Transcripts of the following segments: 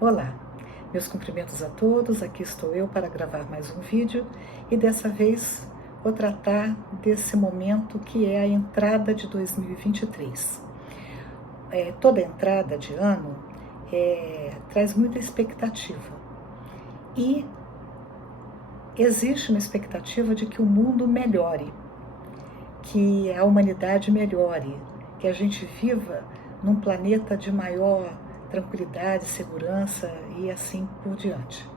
Olá, meus cumprimentos a todos, aqui estou eu para gravar mais um vídeo e dessa vez vou tratar desse momento que é a entrada de 2023. Toda entrada de ano traz muita expectativa e existe uma expectativa de que o mundo melhore, que a humanidade melhore, que a gente viva num planeta de maior tranquilidade, segurança e assim por diante.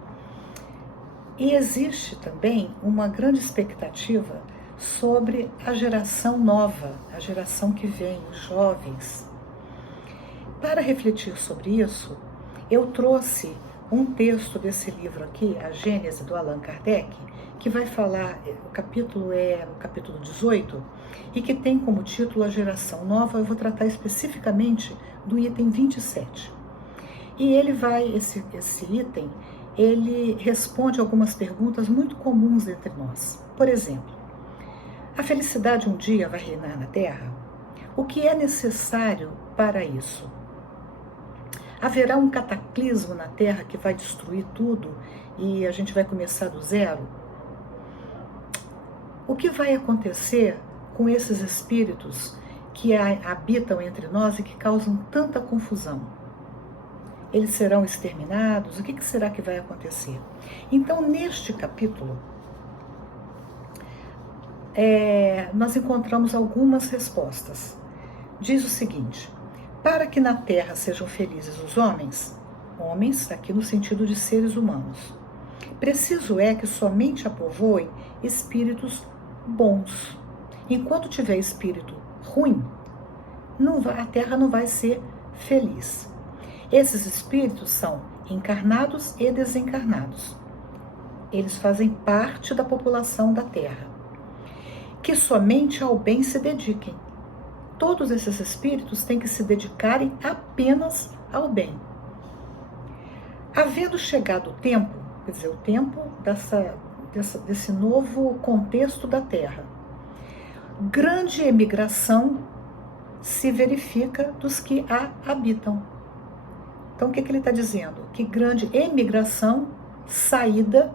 E existe também uma grande expectativa sobre a geração nova, a geração que vem, os jovens. Para refletir sobre isso, eu trouxe um texto desse livro aqui, A Gênese, do Allan Kardec, que vai falar, o capítulo é o capítulo 18, e que tem como título A Geração Nova. Eu vou tratar especificamente do item 27. E ele esse item, ele responde algumas perguntas muito comuns entre nós. Por exemplo, a felicidade um dia vai reinar na Terra? O que é necessário para isso? Haverá um cataclismo na Terra que vai destruir tudo e a gente vai começar do zero? O que vai acontecer com esses espíritos que habitam entre nós e que causam tanta confusão? Eles serão exterminados? O que será que vai acontecer? Então, neste capítulo, nós encontramos algumas respostas. Diz o seguinte: para que na Terra sejam felizes os homens aqui no sentido de seres humanos, preciso é que somente a povoem espíritos bons. Enquanto tiver espírito ruim, a Terra não vai ser feliz. Esses espíritos são encarnados e desencarnados. Eles fazem parte da população da Terra. Que somente ao bem se dediquem. Todos esses espíritos têm que se dedicarem apenas ao bem. Havendo chegado o tempo, quer dizer, o tempo desse novo contexto da Terra, grande emigração se verifica dos que a habitam. Então, o que ele está dizendo? Que grande emigração, saída,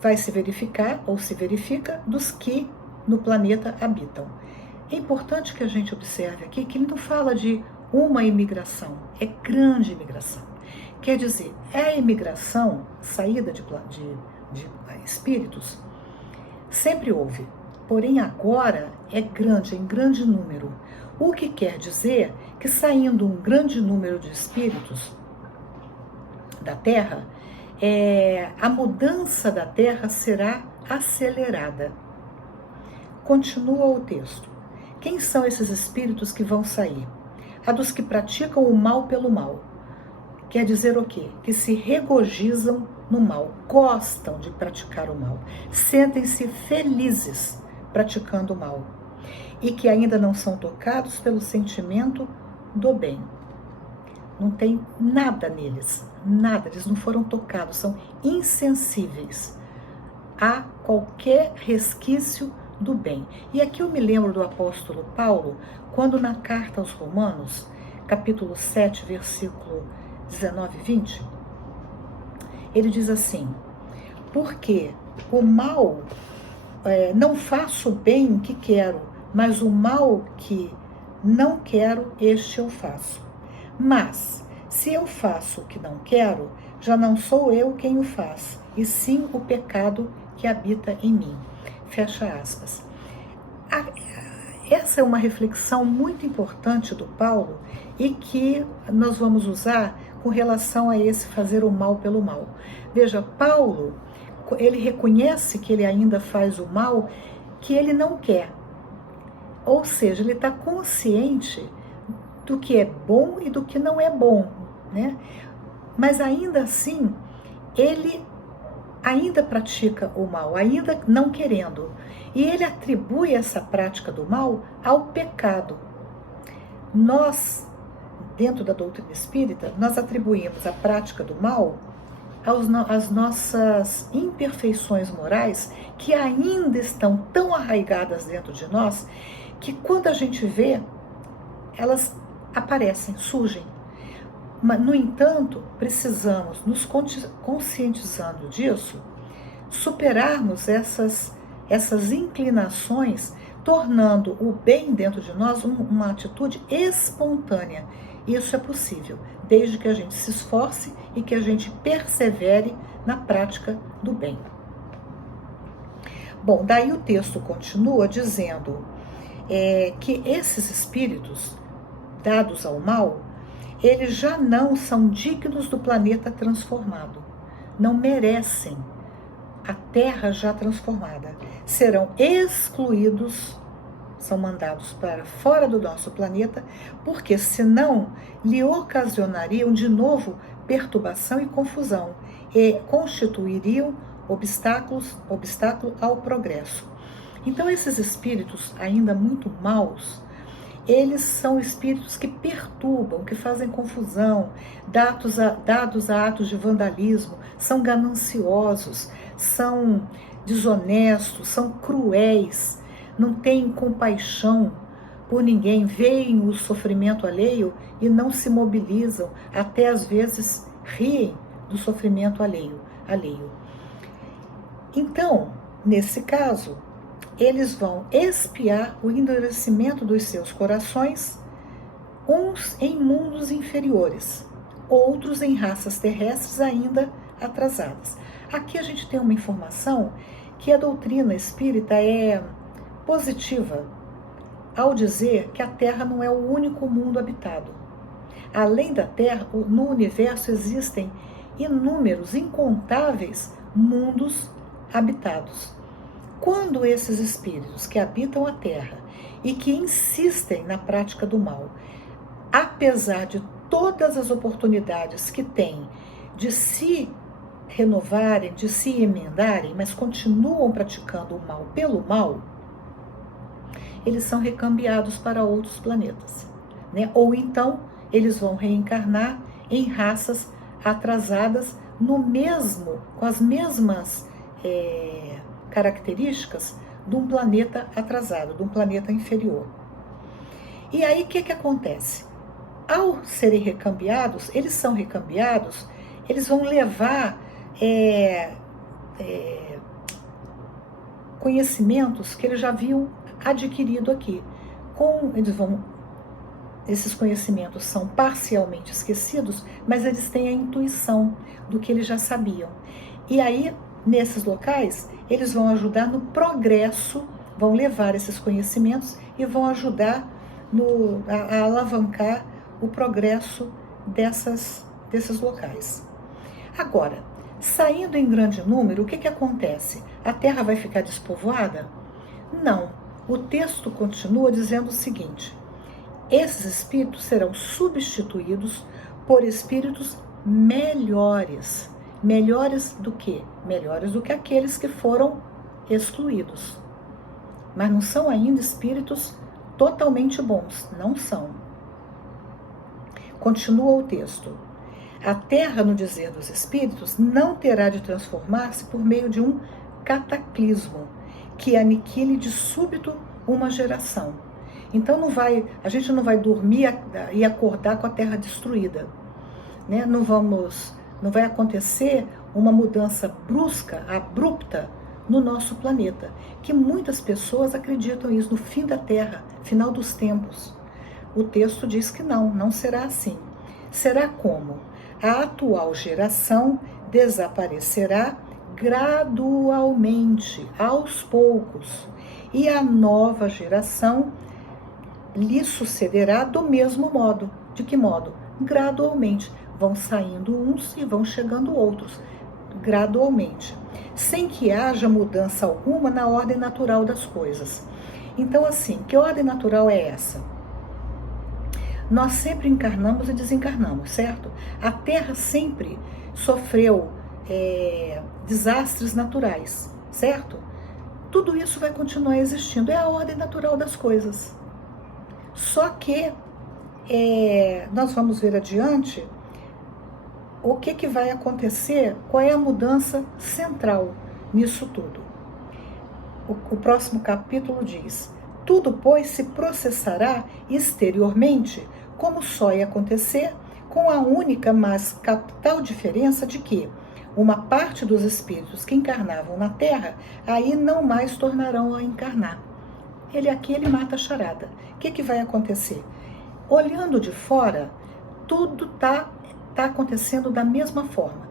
vai se verificar, ou se verifica, dos que no planeta habitam. É importante que a gente observe aqui que ele não fala de uma imigração, é grande imigração. Quer dizer, a imigração, saída de espíritos, sempre houve. Porém, agora é grande, em grande número. O que quer dizer que, saindo um grande número de espíritos da Terra, a mudança da Terra será acelerada. Continua o texto. Quem são esses espíritos que vão sair? A dos que praticam o mal pelo mal. Quer dizer o quê? Que se regozijam no mal, gostam de praticar o mal, sentem-se felizes praticando o mal, e que ainda não são tocados pelo sentimento do bem. Não tem nada neles, nada, eles não foram tocados, são insensíveis a qualquer resquício do bem. E aqui eu me lembro do apóstolo Paulo, quando na carta aos Romanos, capítulo 7, versículo 19 e 20, ele diz assim: porque o mal, não faço o bem que quero, mas o mal que não quero, este eu faço. Mas, se eu faço o que não quero, já não sou eu quem o faz, e sim o pecado que habita em mim. Fecha aspas. Essa é uma reflexão muito importante do Paulo e que nós vamos usar com relação a esse fazer o mal pelo mal. Veja, Paulo, ele reconhece que ele ainda faz o mal que ele não quer. Ou seja, ele está consciente do que é bom e do que não é bom, né? Mas ainda assim, ele ainda pratica o mal, ainda não querendo. E ele atribui essa prática do mal ao pecado. Nós, dentro da doutrina espírita, nós atribuímos a prática do mal às nossas imperfeições morais, que ainda estão tão arraigadas dentro de nós, que quando a gente vê, elas aparecem, surgem. No entanto, precisamos, nos conscientizando disso, superarmos essas inclinações, tornando o bem dentro de nós uma atitude espontânea. Isso é possível, desde que a gente se esforce e que a gente persevere na prática do bem. Bom, daí o texto continua dizendo que esses espíritos dados ao mal, eles já não são dignos do planeta transformado, não merecem a Terra já transformada, serão excluídos, são mandados para fora do nosso planeta, porque senão lhe ocasionariam de novo perturbação e confusão e constituiriam obstáculo ao progresso. Então esses espíritos ainda muito maus, eles são espíritos que perturbam, que fazem confusão, dados a atos de vandalismo, são gananciosos, são desonestos, são cruéis, não têm compaixão por ninguém, veem o sofrimento alheio e não se mobilizam, até às vezes riem do sofrimento alheio. Então, nesse caso, eles vão expiar o endurecimento dos seus corações, uns em mundos inferiores, outros em raças terrestres ainda atrasadas. Aqui a gente tem uma informação que a doutrina espírita é positiva ao dizer que a Terra não é o único mundo habitado. Além da Terra, no universo existem inúmeros, incontáveis mundos habitados. Quando esses espíritos que habitam a Terra e que insistem na prática do mal, apesar de todas as oportunidades que têm de se renovarem, de se emendarem, mas continuam praticando o mal pelo mal, eles são recambiados para outros planetas, né? Ou então eles vão reencarnar em raças atrasadas com as mesmas características de um planeta atrasado, de um planeta inferior. E aí o que acontece? Ao serem recambiados, eles vão levar conhecimentos que eles já haviam adquirido aqui. Esses conhecimentos são parcialmente esquecidos, mas eles têm a intuição do que eles já sabiam. E aí, nesses locais, eles vão ajudar no progresso, vão levar esses conhecimentos e vão ajudar a alavancar o progresso desses locais. Agora, saindo em grande número, o que acontece? A Terra vai ficar despovoada? Não. O texto continua dizendo o seguinte: esses espíritos serão substituídos por espíritos melhores. Melhores do que? Melhores do que aqueles que foram excluídos. Mas não são ainda espíritos totalmente bons. Não são. Continua o texto. A Terra, no dizer dos espíritos, não terá de transformar-se por meio de um cataclismo que aniquile de súbito uma geração. Então a gente não vai dormir e acordar com a Terra destruída, né? Não vai acontecer uma mudança brusca, abrupta no nosso planeta, que muitas pessoas acreditam isso, no fim da Terra, final dos tempos. O texto diz que não será assim. Será como? A atual geração desaparecerá gradualmente, aos poucos, e a nova geração lhe sucederá do mesmo modo. De que modo? Gradualmente. Vão saindo uns e vão chegando outros, gradualmente, sem que haja mudança alguma na ordem natural das coisas. Então, assim, que ordem natural é essa? Nós sempre encarnamos e desencarnamos, certo? A Terra sempre sofreu desastres naturais, certo? Tudo isso vai continuar existindo, é a ordem natural das coisas. Só que nós vamos ver adiante o que vai acontecer, qual é a mudança central nisso tudo. O próximo capítulo diz: tudo, pois, se processará exteriormente, como só ia acontecer com a única, mas capital diferença de que uma parte dos espíritos que encarnavam na Terra aí não mais tornarão a encarnar. Ele mata a charada. O que vai acontecer? Olhando de fora, tudo tá acontecendo da mesma forma.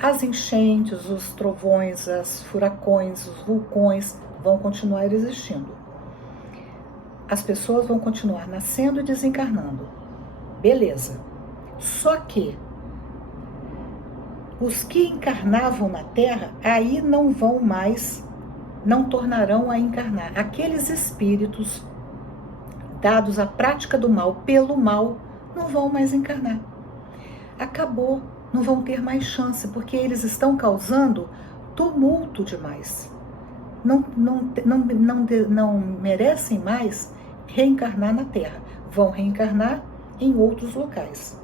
As enchentes, os trovões, os furacões, os vulcões vão continuar existindo. As pessoas vão continuar nascendo e desencarnando. Beleza. Só que os que encarnavam na Terra, aí não tornarão a encarnar. Aqueles espíritos dados à prática do mal pelo mal, não vão mais encarnar. Acabou, não vão ter mais chance, porque eles estão causando tumulto demais. Não merecem mais reencarnar na Terra. Vão reencarnar em outros locais.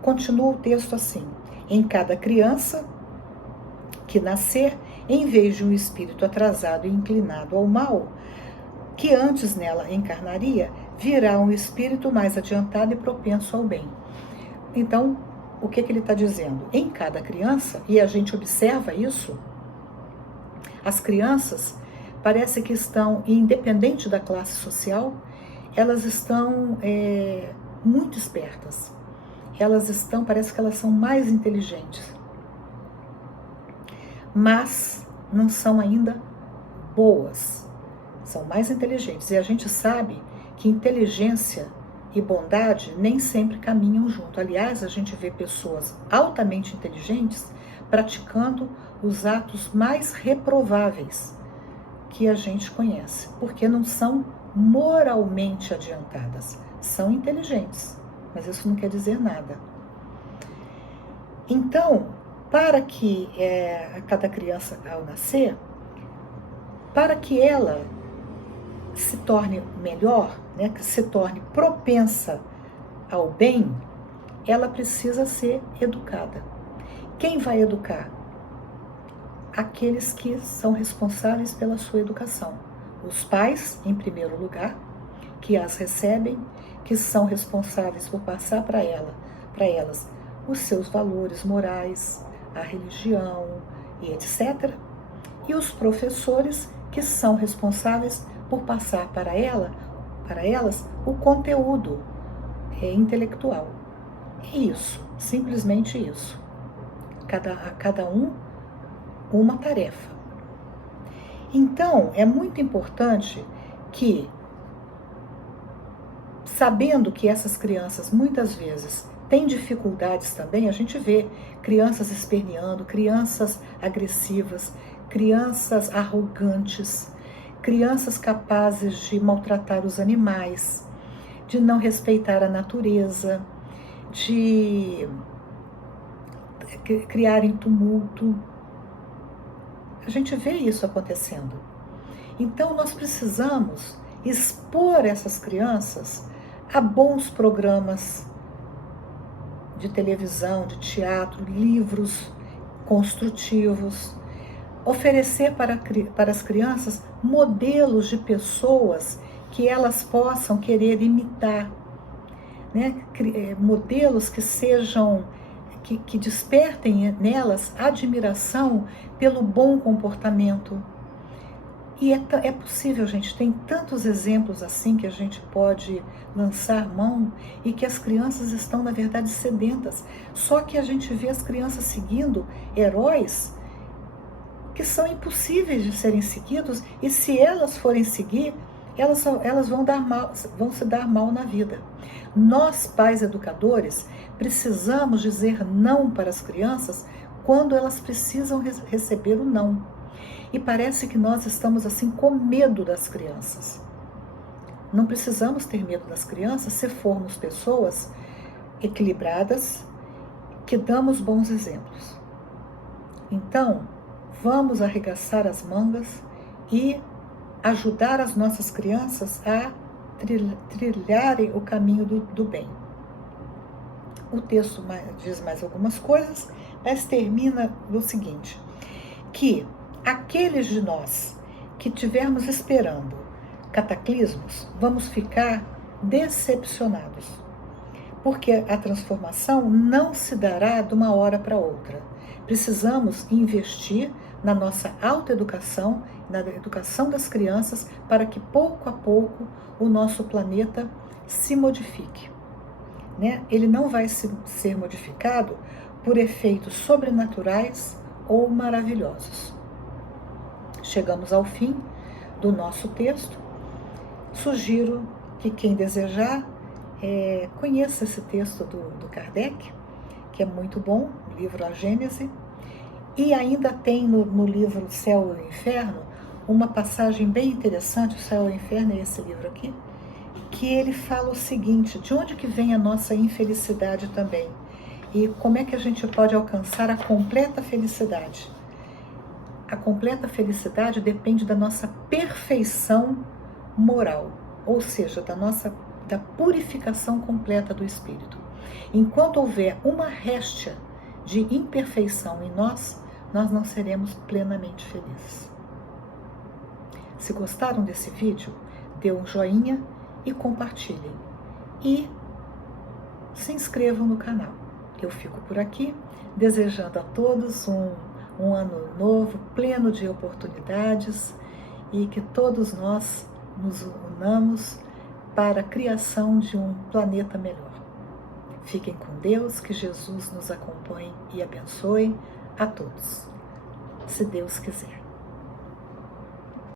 Continua o texto assim: em cada criança que nascer, em vez de um espírito atrasado e inclinado ao mal, que antes nela encarnaria, virá um espírito mais adiantado e propenso ao bem. Então, o que ele está dizendo? Em cada criança, e a gente observa isso, as crianças parece que estão, independente da classe social, elas estão muito espertas. Parece que elas são mais inteligentes. Mas não são ainda boas. São mais inteligentes. E a gente sabe que inteligência e bondade nem sempre caminham junto. Aliás, a gente vê pessoas altamente inteligentes praticando os atos mais reprováveis que a gente conhece, porque não são moralmente adiantadas. São inteligentes, mas isso não quer dizer nada. Então, para que cada criança, ao nascer, para que ela se torne melhor, né, que se torne propensa ao bem, ela precisa ser educada. Quem vai educar? Aqueles que são responsáveis pela sua educação. Os pais, em primeiro lugar, que as recebem, que são responsáveis por passar para elas os seus valores morais, a religião e etc. E os professores, que são responsáveis por passar para elas o conteúdo intelectual. É isso, simplesmente isso. A cada um, uma tarefa. Então, é muito importante que, sabendo que essas crianças muitas vezes têm dificuldades também, a gente vê crianças esperneando, crianças agressivas, crianças arrogantes, crianças capazes de maltratar os animais, de não respeitar a natureza, de criarem tumulto. A gente vê isso acontecendo. Então, nós precisamos expor essas crianças a bons programas de televisão, de teatro, livros construtivos, oferecer para as crianças modelos de pessoas que elas possam querer imitar, né? Modelos que sejam, que despertem nelas admiração pelo bom comportamento. E é possível, gente, tem tantos exemplos assim que a gente pode lançar mão e que as crianças estão, na verdade, sedentas. Só que a gente vê as crianças seguindo heróis que são impossíveis de serem seguidos, e se elas forem seguir, elas vão se dar mal na vida. Nós, pais educadores, precisamos dizer não para as crianças quando elas precisam receber o não. E parece que nós estamos assim com medo das crianças. Não precisamos ter medo das crianças se formos pessoas equilibradas, que damos bons exemplos. Então, vamos arregaçar as mangas e ajudar as nossas crianças a trilharem o caminho do bem. O texto diz mais algumas coisas, mas termina no seguinte: que aqueles de nós que estivermos esperando cataclismos, vamos ficar decepcionados, porque a transformação não se dará de uma hora para outra. Precisamos investir na nossa autoeducação, na educação das crianças, para que pouco a pouco o nosso planeta se modifique. Né? Ele não vai ser modificado por efeitos sobrenaturais ou maravilhosos. Chegamos ao fim do nosso texto. Sugiro que quem desejar conheça esse texto do Kardec, que é muito bom, o livro A Gênese, e ainda tem no livro Céu e o Inferno uma passagem bem interessante. O Céu e o Inferno é esse livro aqui, que ele fala o seguinte: de onde que vem a nossa infelicidade também, e como é que a gente pode alcançar a completa felicidade. A completa felicidade depende da nossa perfeição moral, ou seja, da purificação completa do espírito. Enquanto houver uma réstia de imperfeição em nós, nós não seremos plenamente felizes. Se gostaram desse vídeo, dê um joinha e compartilhem. E se inscrevam no canal. Eu fico por aqui, desejando a todos um ano novo, pleno de oportunidades, e que todos nós nos unamos para a criação de um planeta melhor. Fiquem com Deus, que Jesus nos acompanhe e abençoe a todos, se Deus quiser.